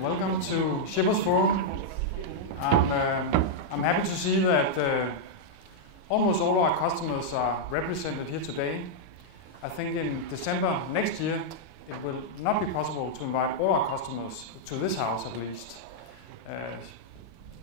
Welcome to Shippers Forum. I'm happy to see that almost all our customers are represented here today. I think in December next year it will not be possible to invite all our customers to this house at least.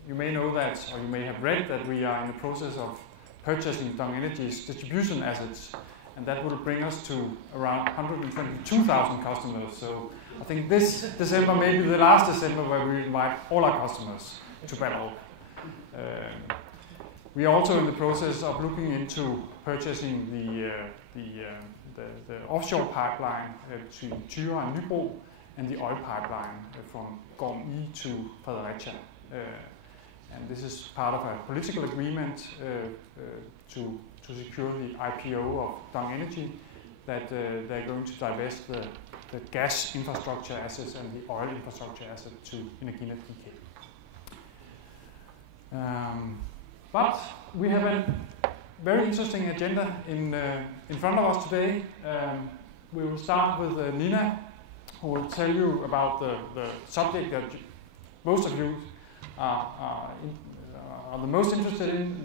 You may know that, or you may have read that we are in the process of purchasing Danø Energy's distribution assets, and that will bring us to around 122,000 customers. So I think this December may be the last December where we invite all our customers to Ballerup. We are also in the process of looking into purchasing the offshore pipeline between Tyra and Nybro, and the oil pipeline from Gorm E to Fredericia. And this is part of a political agreement to secure the IPO of Danø Energy, that they're going to divest the gas infrastructure assets and the oil infrastructure asset to Energinet DK. But we have a very interesting agenda in front of us today. We will start with Nina, who will tell you about the subject that most of you are the most interested in,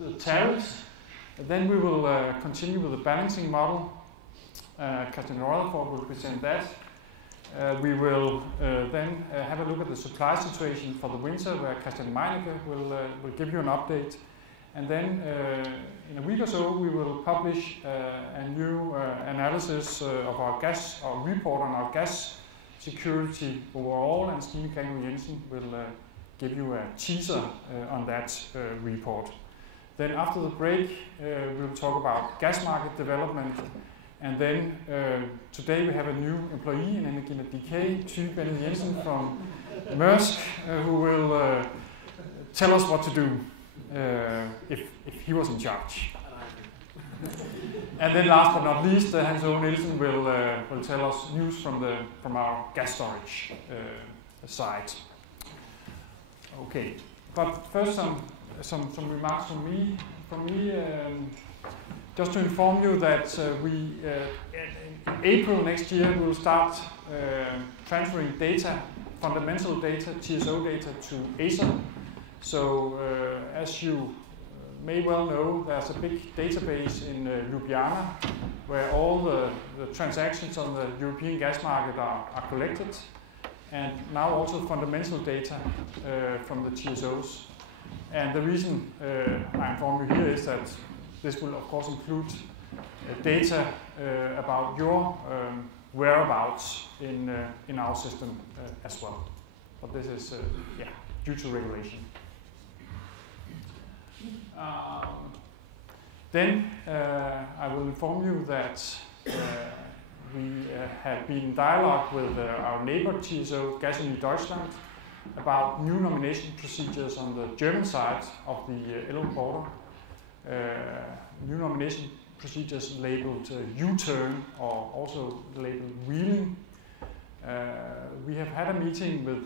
the tariffs. Then we will continue with the balancing model. Christian Rutherford will present that. We will then have a look at the supply situation for the winter, where Christian Meinecke will give you an update. And then in a week or so, we will publish a new analysis of our gas, or report on our gas security overall, and Stine Grenaa Jensen will give you a teaser on that report. Then after the break, we'll talk about gas market development. And then today we have a new employee in Energinet DK, Stine Grenaa Jensen from Maersk, who will tell us what to do if he was in charge. And then last but not least, Hans Åge Nielsen will tell us news from our gas storage side. Okay, but first some remarks from me. Just to inform you that in April next year we will start transferring data, fundamental data, TSO data, to Acer. So as you may well know, there's a big database in Ljubljana where all the transactions on the European gas market are collected, and now also fundamental data from the TSOs. And the reason I inform you here is that this will of course include data about your whereabouts in our system as well. But this is due to regulation. Then I will inform you that we have been in dialogue with our neighbor TSO, Gas in Deutschland, about new nomination procedures on the German side of the Elbe border. New nomination procedures labeled U-turn, or also labeled wheeling. We have had a meeting with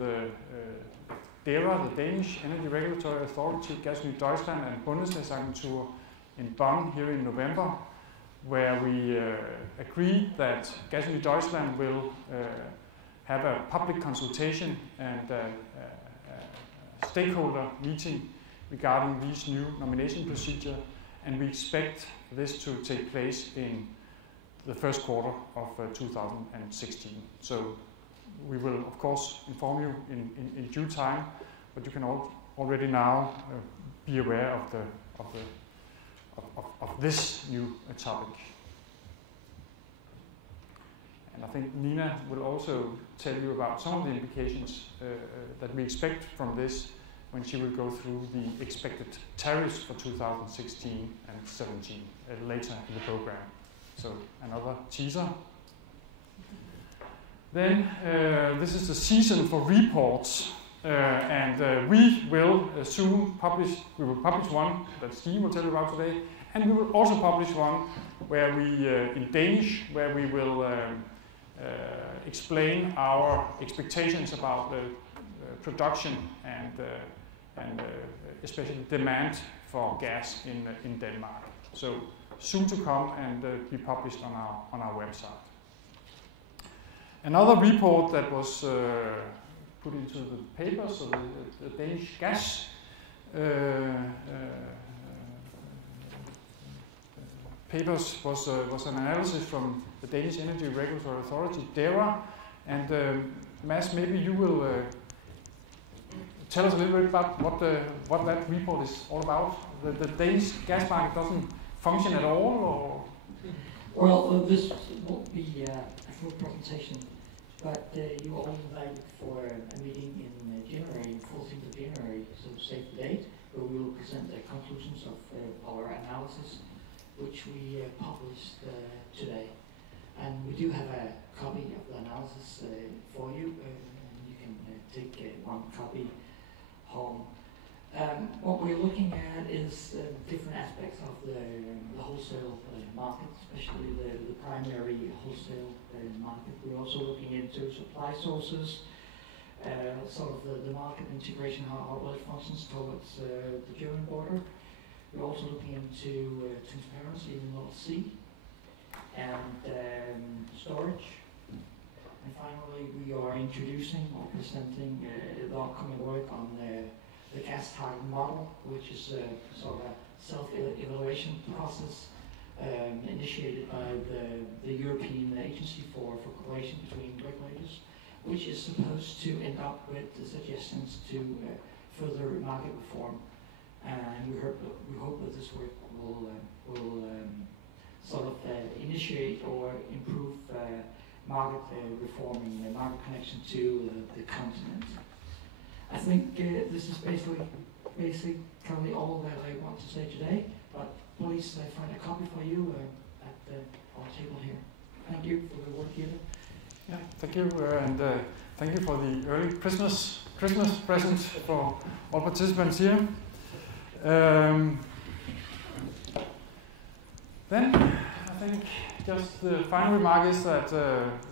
DERA, the Danish Energy Regulatory Authority, Gas in Deutschland, and Bundesnetzagentur in Bonn here in November, where we agreed that Gas in Deutschland will have a public consultation and a stakeholder meeting regarding these new nomination procedure, and we expect this to take place in the first quarter of 2016. So we will of course inform you in due time, but you can already now be aware of this new topic. And I think Nina will also tell you about some of the implications that we expect from this when she will go through the expected tariffs for 2016 and 17 later in the program. So another teaser. Then this is the season for reports, and we will soon publish. We will publish one that Stine will tell you about today, and we will also publish one where we in Danish, where we will explain our expectations about the production and especially demand for gas in Denmark. So soon to come and be published on our website. Another report that was put into the paper, so the Danish gas papers was an analysis from the Danish Energy Regulatory Authority, DERA, and Mads, maybe you will tell us a little bit about what that report is all about. The Danish gas market doesn't function at all, or? Well, this won't be a full presentation, but you are all invited for a meeting in January, 14th of January, so save the date, where we will present the conclusions of our analysis, which we published today. And we do have a copy of the analysis for you, and you can take one copy home. What we're looking at is different aspects of the wholesale market, especially the primary wholesale market. We're also looking into supply sources, sort of the market integration, how it functions towards the German border. We're also looking into transparency in the North Sea and storage. And finally, we are introducing or presenting the upcoming work on the gas target model, which is sort of a self-evaluation process initiated by the European Agency for Cooperation between Regulators, which is supposed to end up with the suggestions to further market reform. And we hope that this work will sort of initiate or improve market reforming, market connection to the continent. I think this is basically all that I want to say today, but please find a copy for you at our table here. Thank you for the work given. Yeah, thank you, and thank you for the early Christmas present for all participants here. Then I think just the final remark is that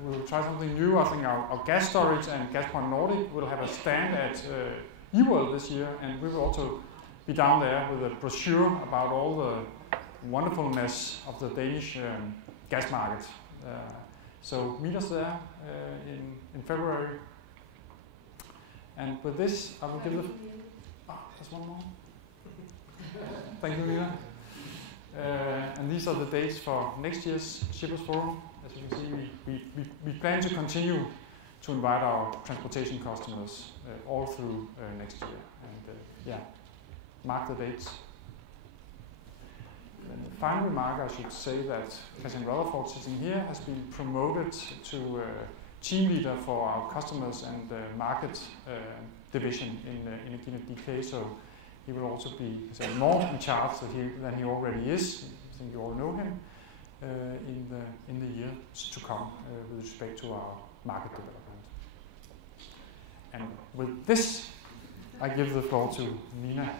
we will try something new. I think our gas storage and Gas.Point Nordic will have a stand at eWorld this year, and we will also be down there with a brochure about all the wonderfulness of the Danish gas market. So meet us there in February. And with this, I will give the... there's one more. Thank you, Nina. And these are the dates for next year's Shippers Forum. As you can see, we plan to continue to invite our transportation customers all through next year. And mark the dates. And the final remark, I should say that Christian Rutherford sitting here has been promoted to team leader for our customers and market division in Energinet DK. So he will also be more in charge than he already is. I think you all know him in the years to come with respect to our market development. And with this, I give the floor to Nina.